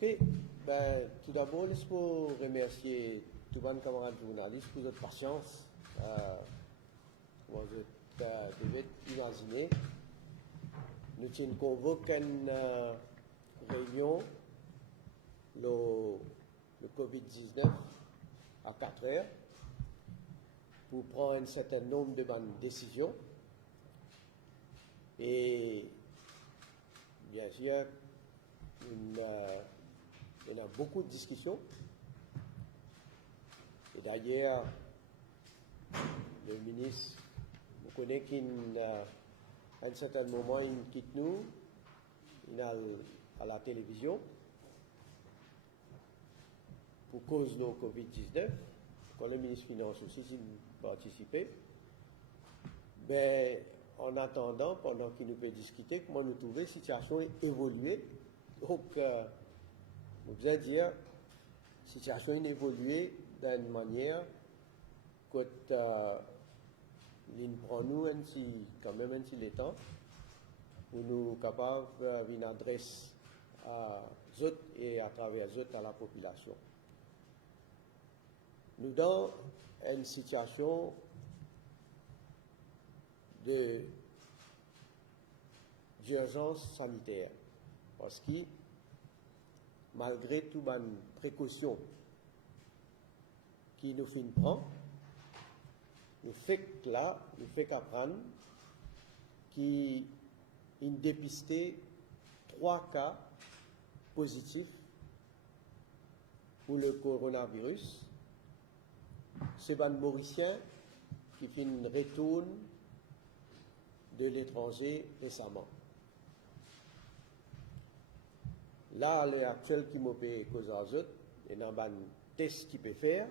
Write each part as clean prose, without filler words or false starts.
Ok, ben, tout d'abord, laisse-moi remercier tous mes camarades journalistes pour votre patience. Vous devez imaginer, nous avons convoqué une réunion, le Covid-19, à 4 heures, pour prendre un certain nombre de bonnes décisions. Et bien sûr, il y a beaucoup de discussions. Et d'ailleurs, le ministre, vous connaissez qu'à un certain moment, il quitte nous, il est à la télévision pour cause de Covid-19. Quand le ministre des Finances aussi participé, ben, en attendant, pendant qu'il nous peut discuter, comment nous trouver, la situation est évoluée. Donc, vous devez dire, la situation est évoluée d'une manière que l'on prend nous quand même un petit temps pour nous capables d'une adresse à eux et à travers eux à la population. Nous dans une situation d'urgence sanitaire parce que malgré toutes les précautions qui nous prend, nous fait qu'apprendre qui ont dépisté 3 cas positifs pour le coronavirus. C'est un Mauricien qui fait une retourne de l'étranger récemment. Là, à l'heure actuelle, qui m'a fait cause à eux, il y a un test qui peut faire.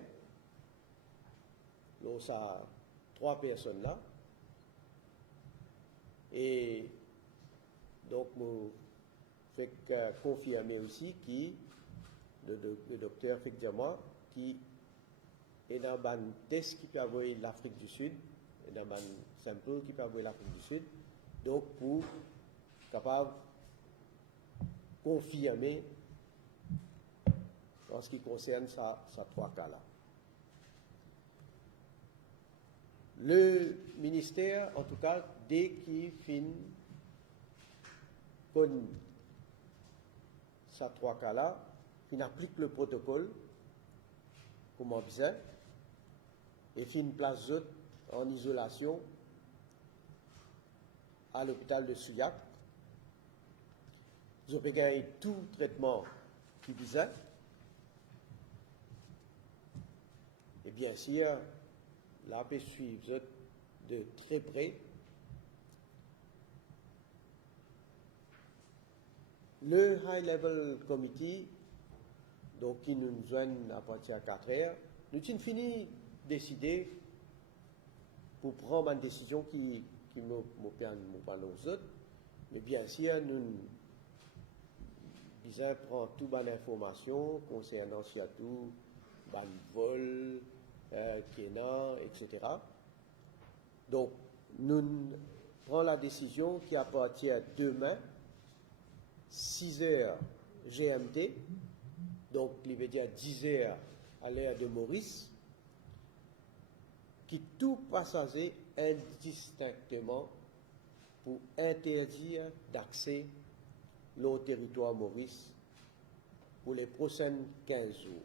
Donc, ça 3 personnes là. Et donc, je fais confirmer aussi que le docteur fait dire moi qui est dans un test qui peut avoir l'Afrique du Sud, et dans un sample qui peut avoir l'Afrique du Sud. Donc, pour capable confirmer en ce qui concerne ces 3 cas-là. Le ministère, en tout cas, dès qu'il finit comme ces 3 cas-là, il applique le protocole comme on disait, et fait une place en isolation à l'hôpital de Souillac. Ils ont gagné tout traitement qui disait. Et bien sûr, la peut suivre de très près. Le High Level Committee, donc qui nous joignent à partir de 4 heures, nous avons fini décider pour prendre une décision qui me permet aux autres. Mais bien sûr, nous prendre toute bonne information concernant surtout le vol, Kénan, etc. Donc, nous prenons la décision qui appartient à demain, 6 heures GMT, donc il veut dire 10 heures à l'heure de Maurice, qui tout passager indistinctement pour interdire d'accès au territoire Maurice pour les prochains 15 jours.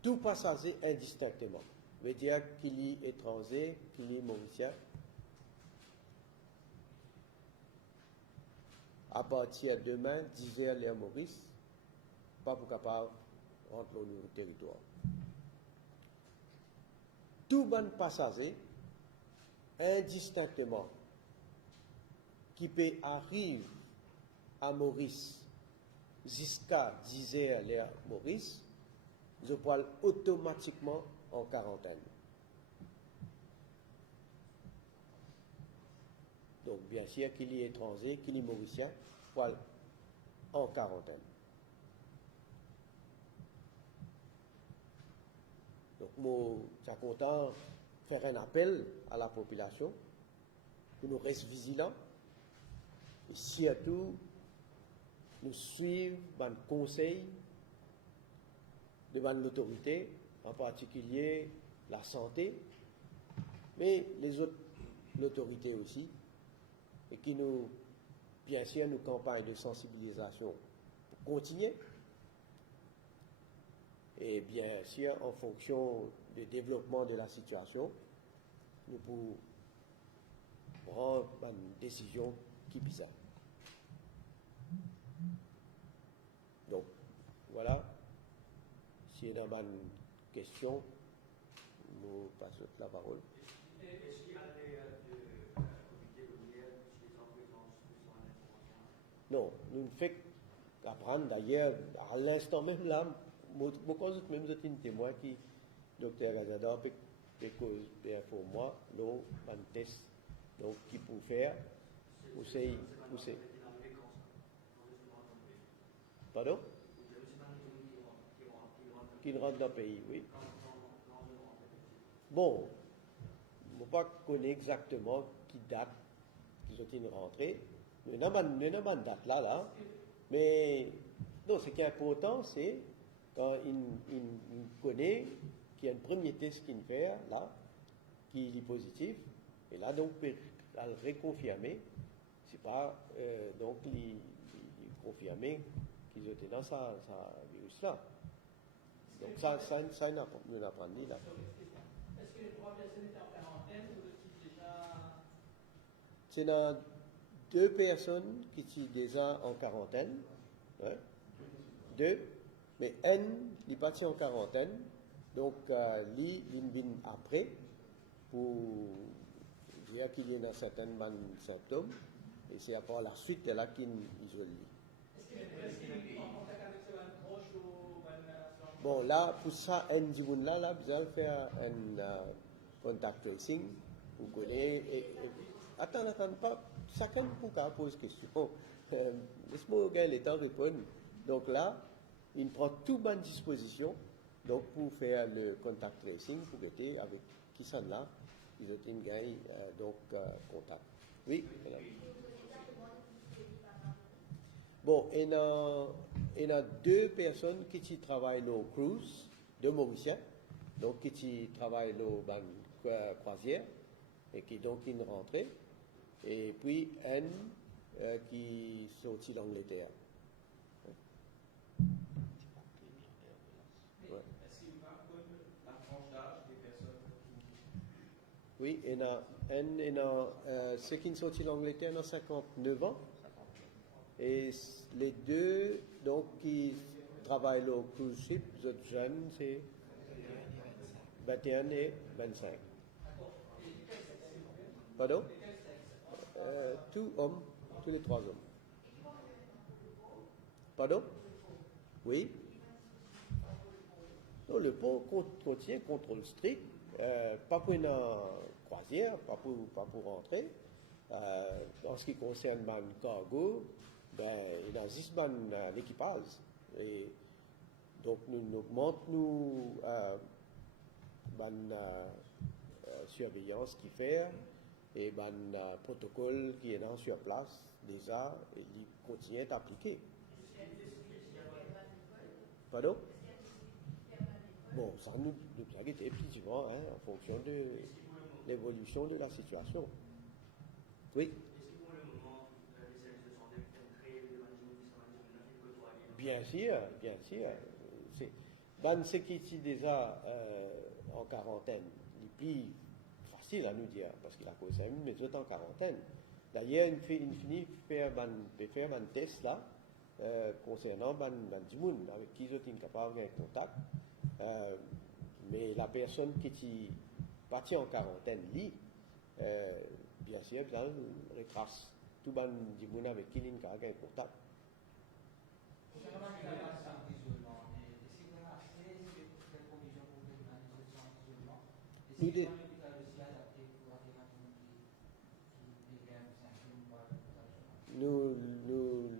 Tout passager indistinctement veut dire qu'il est étranger, qu'il est mauricien. À partir de demain, 10 heures l'heure Maurice, pas pour capable de rentrer au nouveau territoire. Tout bon passager, indistinctement, qui peut arriver à Maurice jusqu'à 10 heures l'heure Maurice, je parle automatiquement en quarantaine. Donc, bien sûr, qu'il y est étranger, qu'il y est mauricien, parle en quarantaine. Donc, moi, je suis content de faire un appel à la population pour nous rester vigilants et surtout nous suivre le conseil devant l'autorité, en particulier la santé, mais les autres l'autorité aussi, et qui nous, bien sûr, nos campagnes de sensibilisation pour continuer. Et bien sûr, en fonction du développement de la situation, nous pouvons prendre une décision qui est bizarre. Donc, voilà. S'il y a une question, nous passons la parole. Est-ce qu'il y a des comités communautaires si les entreprises ont besoin d'informations? Non, nous ne faisons qu'apprendre. D'ailleurs, à l'instant même là, même je suis un témoin qui, docteur Gazador, pour moi, l'eau, un test, donc, qui peut faire, pousser. Pardon? Qui rentre dans le pays, oui. Bon, je ne sais pas connaître exactement qui date qu'ils ont rentré. Nous n'avons pas de date là, mais non, ce qui est important, c'est quand il connaît qu'il y a un premier test qu'il fait là, qui est positif, et là donc il va le reconfirmer. C'est pas donc il confirmer qu'ils étaient dans sa virus là. Donc ça nous apprend là. Est-ce que les 3 personnes étaient en quarantaine ou est-ce déjà... C'est dans 2 personnes qui sont déjà en quarantaine. Hein? 2. Mais un, il est parti en quarantaine. Donc, lui, il vient après pour dire qu'il y a certains symptômes. Et c'est après la suite là qu'il isole. Est-ce qu'il est en contact avec ses proches ou bon, là, pour ça, un jour là, vous allez faire un contact tracing. Vous connaissez. Attends, pas. Chacun pour qu'à poser question. Laisse-moi gagner le temps de répondre. Donc là, il prend toute bonne disposition donc pour faire le contact tracing, pour être avec qui sont là, ils ont une gagne contact. Oui, voilà. Bon, il y a 2 personnes qui travaillent au cruise de Mauricien, donc qui travaillent au croisière et qui donc une rentrée, et puis un qui sortit d'Angleterre. Ouais. Est-ce qu'il va connaître la tranche d'âge des personnes qui... Oui, il y a ceux qui sont sortis d'Angleterre ont 59 ans. Et les 2 donc, qui travaillent au cruise ship, les autres jeunes, c'est 21 et 25. Pardon? Tous hommes, tous les 3 hommes. Pardon? Oui. Non, le pont contient contrôle strict, pas pour une croisière, pas pour rentrer. En ce qui concerne le cargo, il y a 10 l'équipage. Et donc, nous augmentons surveillance qui fait et protocole qui est sur place déjà, et il continue à appliquer. Pardon? Bon, ça nous inquiète effectivement en fonction de l'évolution de la situation. Oui? Est-ce que pour le moment, les services de santé peuvent créer des manifestations bien sûr. Dans ce qui est déjà en quarantaine, il est plus facile à nous dire, parce qu'il a causé mais tout en quarantaine. D'ailleurs, il finit faire un test là, concernant du monde avec qui ils sont incapables de contact. Mais la personne qui est partie en quarantaine, lui, bien sûr, elle retrace tout le monde avec qui il a contact.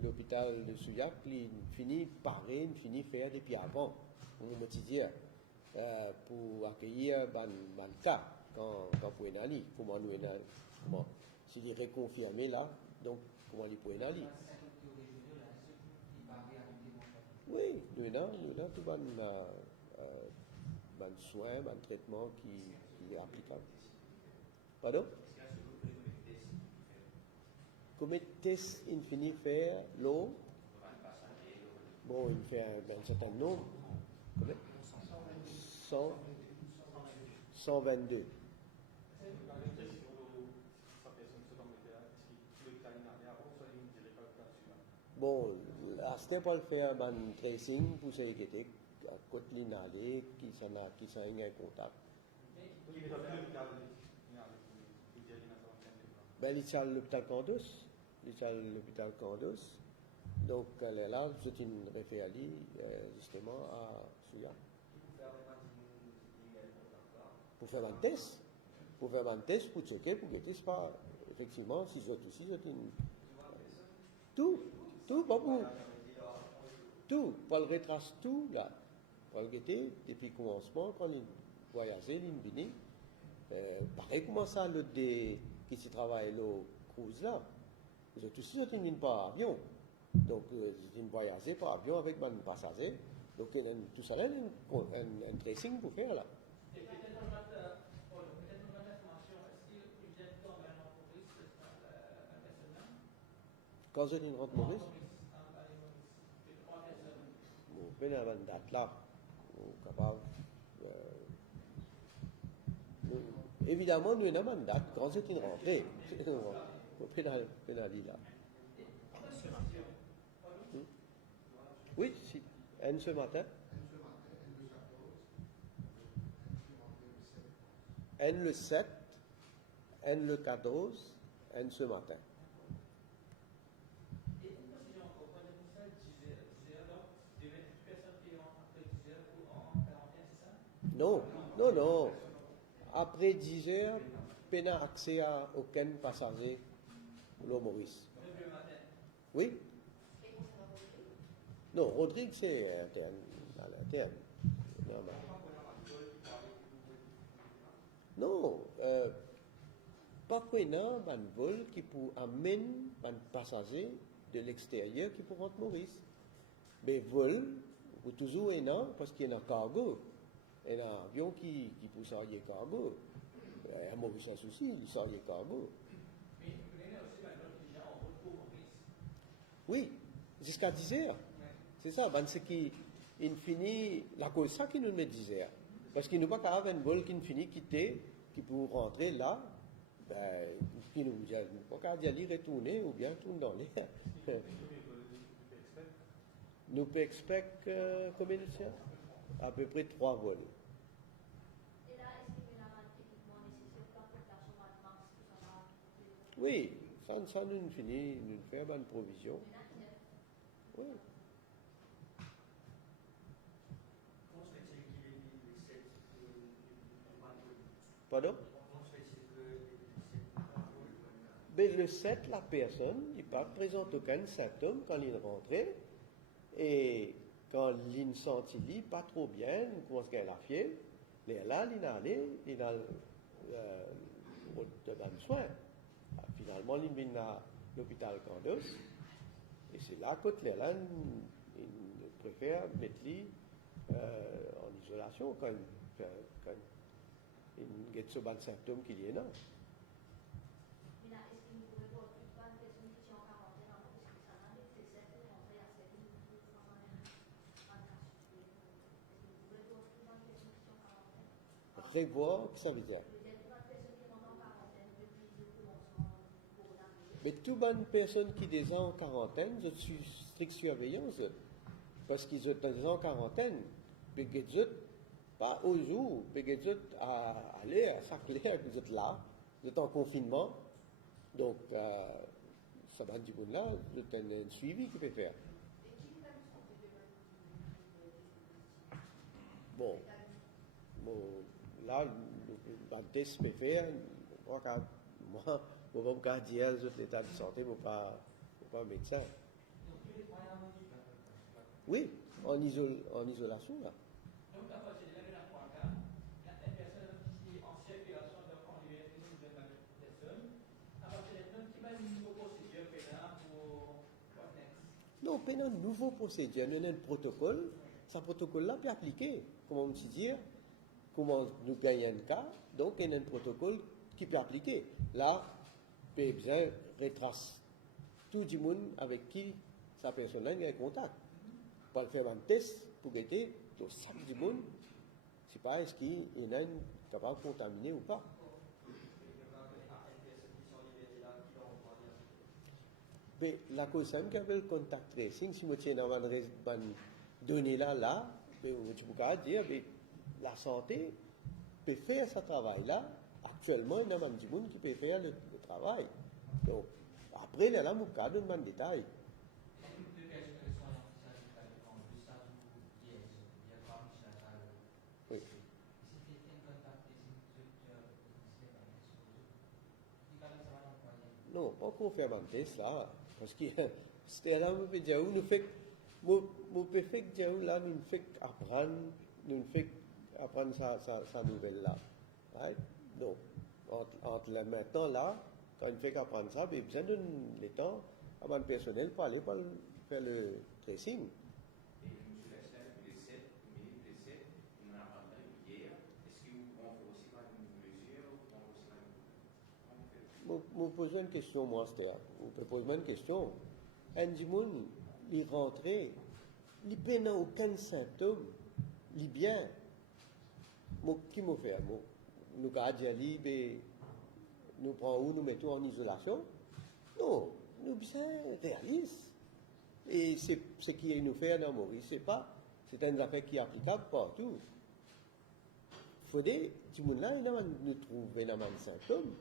L'hôpital de Souillac, il finit parer, il finit faire depuis avant, on me dit pour accueillir le cas quand vous êtes allé, s'il est reconfirmé là, donc comment il peut aller. Oui, nous avons tout bon soin, bon traitement qui est applicable. Pardon? Combien de tests infini faire l'eau? Bon, il fait un certain nombre. Combien? 122. Bon, à ce temps, le faire un tracing pour se guetter à côté de l'inhalé qui s'en a un contact. Ben, il y a l'hôpital Candos. Donc, là, c'est une référence justement à Souya. Pour faire un test. Pour faire un test, pour checker, pour que c'est pas, effectivement, si je aussi, c'est une. Tout, pas pour. Tout, pour le retrace tout, là. Pour le guetter, depuis le commencement, quand il voyageait, il venait. Pareil, comment ça, le qui se travaille, le cruise là. Ils ont aussi, ils viennent par avion. Donc, ils viennent voyager par avion avec un passager. Donc, tout ça, là, un tracing pour faire là. Et peut-être on va information, est-ce qu'il vient de tomber en Maurice, un personnel? Quand je dis rentre Maurice? Trois personnes. Bon, ben avant une date là, capable. Évidemment, nous avons une date quand c'est une rentrée. Pénali là. Oui, si. N ce matin. N le 7, N le 14, N ce matin. Et une précision encore, quand vous faites 10 heures, donc, il y a 28 personnes qui ont après 10 heures ou en quarantaine, c'est ça? Non. Après 10 heures, peine accès à aucun passager au Maurice. Depuis le matin. Oui? Non, Rodrigue, c'est interne, à l'interne. Non, pas qu'on a un vol qui peut amener un passager de l'extérieur qui peut rentrer Maurice. Mais vol, vous toujours un parce qu'il y a un cargo. Il y a un avion qui peut sortir cargo. À Maurice, un souci, il sort cargo. Mais vous avez aussi un vol qui vient en route pour Maurice. Oui, jusqu'à 10 heures. C'est ça, ben, c'est qui finit, la cause ça qui nous met 10 heures. Parce qu'il n'y a pas qu'à avoir un vol qui finit quitter, qui peut rentrer là, ben, qui nous dit, pas qu'à y aller retourner ou bien tourner dans l'air. Nous peut expect combien de temps? À peu près 3 vols. Et là, est-ce qu'il y a un équipement nécessaire pour faire son max, tout ça va? Oui, ça nous finit, nous fait une provision. Oui. Comment se fait-il qu'il ait mis les 7 Pardon? Comment se fait-il que les 7 Ben, le 7, la personne, il ne présente aucun symptôme quand il rentrait. Et quand il ne sentit pas trop bien, il commence à la fièvre. Là, il est allé, il a de bons soins. Finalement, il vient à l'hôpital Candos. Et c'est là que là, il préfère mettre lui en isolation quand il a ce bon symptôme qu'il y a là. Mais là, est-ce qu'il vous répond plus pas de personnes qui sont en quarantaine en Maurice, que ça n'a pas été fait rentrer à cette ligne pour prendre un cas? Est-ce qu'il vous répond plus pas de personnes qui sont en quarantaine? Revoir, que ça veut dire? Vous êtes pas de personnes qui sont en quarantaine depuis le commencement du coronavirus? Mais toute bonne personne qui est déjà en quarantaine, je suis strict surveillance. Parce qu'ils sont déjà en quarantaine. Mais ils pas au jour, mais ils à aller à Saclay, vous êtes là, vous êtes en confinement. Donc, ça va du bon là, c'est un suivi qu'il peut faire. Bon, là, le test peut faire, moi, je ne peux pas dire l'état de santé, je ne suis pas médecin. Oui, en isolation, là. Donc, d'abord, j'ai déjà vu dans 3 cas. Il y a une personne qui est en circulation, donc on lui a fait une nouvelle personne. À partir de maintenant, qui va une procédure pénale pour what next? Non, il y a un nouveau procédure, il y a un protocole. Ce protocole-là peut appliquer. Comment on dire? Comment nous gagnons un cas? Donc, il y a un protocole qui peut appliquer. Là, il y a besoin de retracer tout le monde avec qui sa personne a un contact. Pour faire un test pour guetter le sac du monde, je ne sais pas est-ce qu'il y en a capable de contaminer ou pas. Mais la cause c'est qu'il y le contact tracing, si je tiens dans une donnée là, je peux dire que la santé peut faire ce travail-là. Actuellement, il y a du monde qui peut faire le travail. Donc, après, il y a là, je vais donner un détail. Oui. Non, pas qu'on fait un test là, parce que c'était là, nous fait, là, nous fait apprendre sa nouvelle là. Right? Donc, entre maintenant là, quand il fait apprendre ça, il y a besoin de le temps à un personnel pour aller faire le tracing. Et monsieur Lachlan, les 7 minutes, les 7, on a parlé hier. Est-ce que vous pouvez aussi faire une mesure ou Je pose une question, moi, Stère. Je pose une question. Un monde, il rentre, il n'a aucun symptôme, il est bien. Qui m'a fait? Nous avons nous prenons où nous mettons en isolation? Non, nous sommes réalistes. Et c'est ce qui nous fait dans Maurice, c'est une affaire qui est applicable partout. Il faut dire, tout le monde là, nous trouve un symptôme.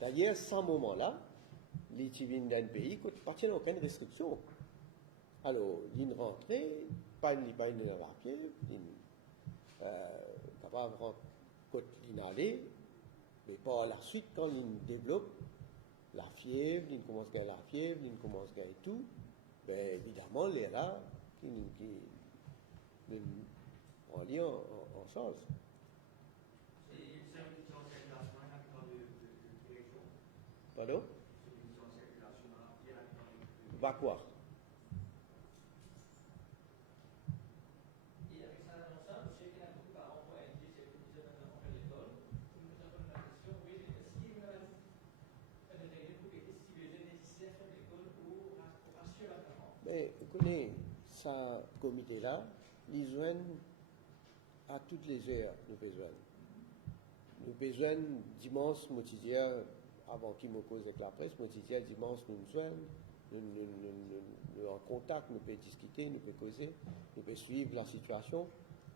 D'ailleurs, sans moment-là, les civils d'un pays ne partent aucune restriction. Alors, ils rentrent, pas une papier, capable de rentrer, aller, mais par la suite, quand ils développent la fièvre, ils commencent à la fièvre, ils commencent à tout, ben évidemment, les là, qui en lien en chose. C'est une mission en circulation dans de direction. Pardon? C'est une mission en circulation dans Va quoi? Et avec ça, dans ça, je sais qu'il y a beaucoup de parents pour aider ces petits enfants à l'école. Je me pose la question, oui, est-ce qu'il y a un détail pour que si les jeunes nécessaires à l'école pour assurer la parent? Mais écoutez, ce comité-là, ils joignent à toutes les heures, nous besoin. Nous besoin dimanche, avant qu'il me cause avec la presse, dimanche, nous joignent, nous en contact, nous pouvons discuter, nous pouvons causer, nous pouvons suivre la situation.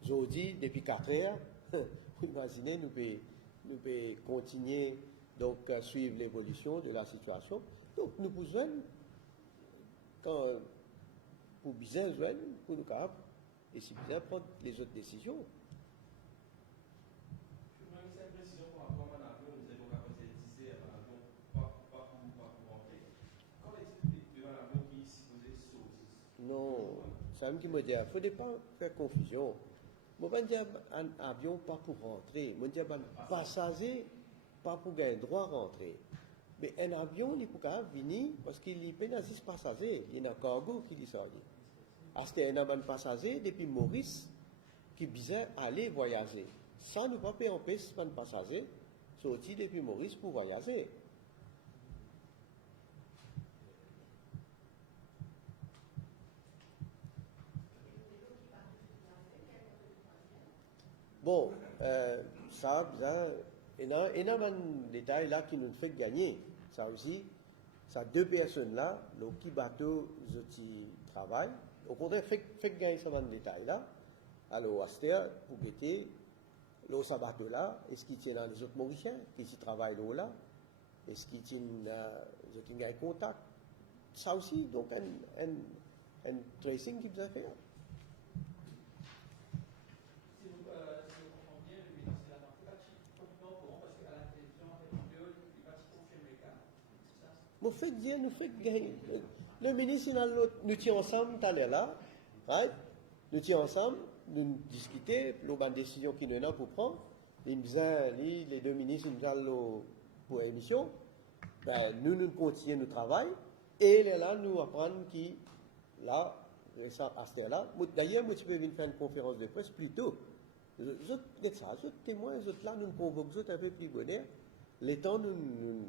Aujourd'hui, depuis 4 heures, vous imaginez, nous pouvons continuer donc à suivre l'évolution de la situation. Donc, nous besoin, pour bien joindre, pour nous capables, et si bien prendre les autres décisions. Je voudrais une simple précision par rapport à un avion, nous avons capacité de disser un avion pas pour rentrer. Qu'en est-il de un avion qui est supposé sauter? Non, c'est même qui me dit, il ne faut pas faire confusion. Je ne vais pas dire un avion pas pour rentrer, je vais dire un passager pas pour gagner droit à rentrer. Mais un avion, il peut venir parce qu'il est pénaliste passager, il y a un cargo qui dit ça. C'était un passager depuis Maurice qui visait aller voyager. Ça ne va pas empêcher un passager sortir depuis Maurice pour voyager. Bon, ça, il y a un détail là qui nous fait gagner. Ça aussi, ça 2 personnes-là, le petit bateau, qui travaillent, au contraire, fait gagner ce détail là. Alors, à ce pour guetter, ce bateau-là, est-ce qu'il tient dans les autres Mauriciens qui travaillent là? Est-ce qu'il tient un contact? Ça aussi, donc, un tracing qui doit faire. Si vous comprenez bien, le ministre de la Santé va complètement au courant parce qu'à la télévision, il va confirmer le cas. C'est ça? Nous fait dire, nous fait gagner. Le ministre, nous tient ensemble, tout à l'heure là, right? Nous tient ensemble, nous discuter, nous avons une décision qui nous a pour prendre. Les 2 ministres nous allons pour l'émission. Ben, nous continuons notre travail et là, nous apprenons que là, à ce là d'ailleurs, moi, tu peux venir faire une conférence de presse plus tôt. Les autres témoins, les autres là, nous convoquons un peu plus bonheur. Les temps, nous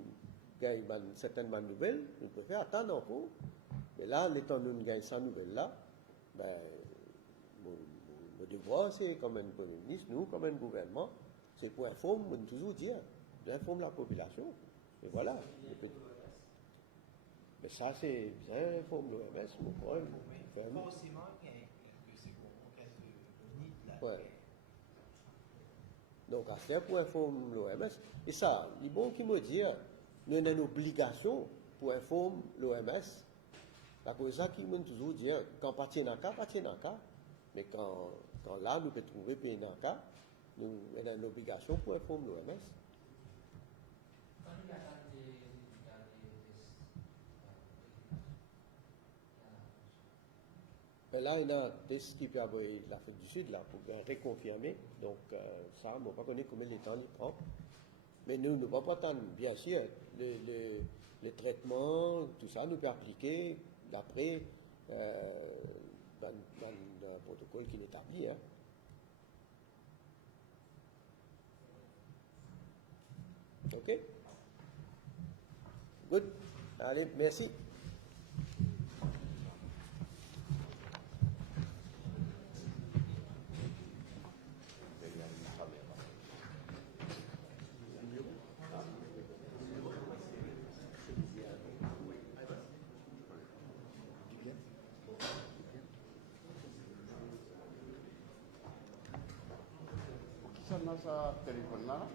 gagnons certaines bonnes nouvelles, nous pouvons faire attendre un peu. Mais là, les temps, nous gagnons sans nouvelles là, ben, le devoir, c'est comme un premier ministre, nous, comme un gouvernement, c'est pour informer, on toujours dire, d'informer la population. Et voilà. Mais ça, c'est bien informer l'OMS, mon problème. Forcément, que c'est pour quelques minutes là. Ouais. Donc, à ce pour informer l'OMS. Et ça, il est bon qu'il me dise, nous avons une obligation pour informer l'OMS. C'est pour ça qu'il me toujours dire, quand partir dans le cas, partir dans le cas. Mais quand là, nous pouvons trouver pays dans le cas, nous avons une obligation pour informer l'OMS. Mais là, il y a des qui peuvent avoir l'Afrique du Sud là, pour reconfirmer. Donc, ça, on ne pas connaître combien de temps il prend. Mais nous ne pouvons pas attendre, bien sûr, le traitement, tout ça, nous peut appliquer d'après dans un protocole qui est établi. Hein. OK? Good. Allez, merci. Sa téléphone là.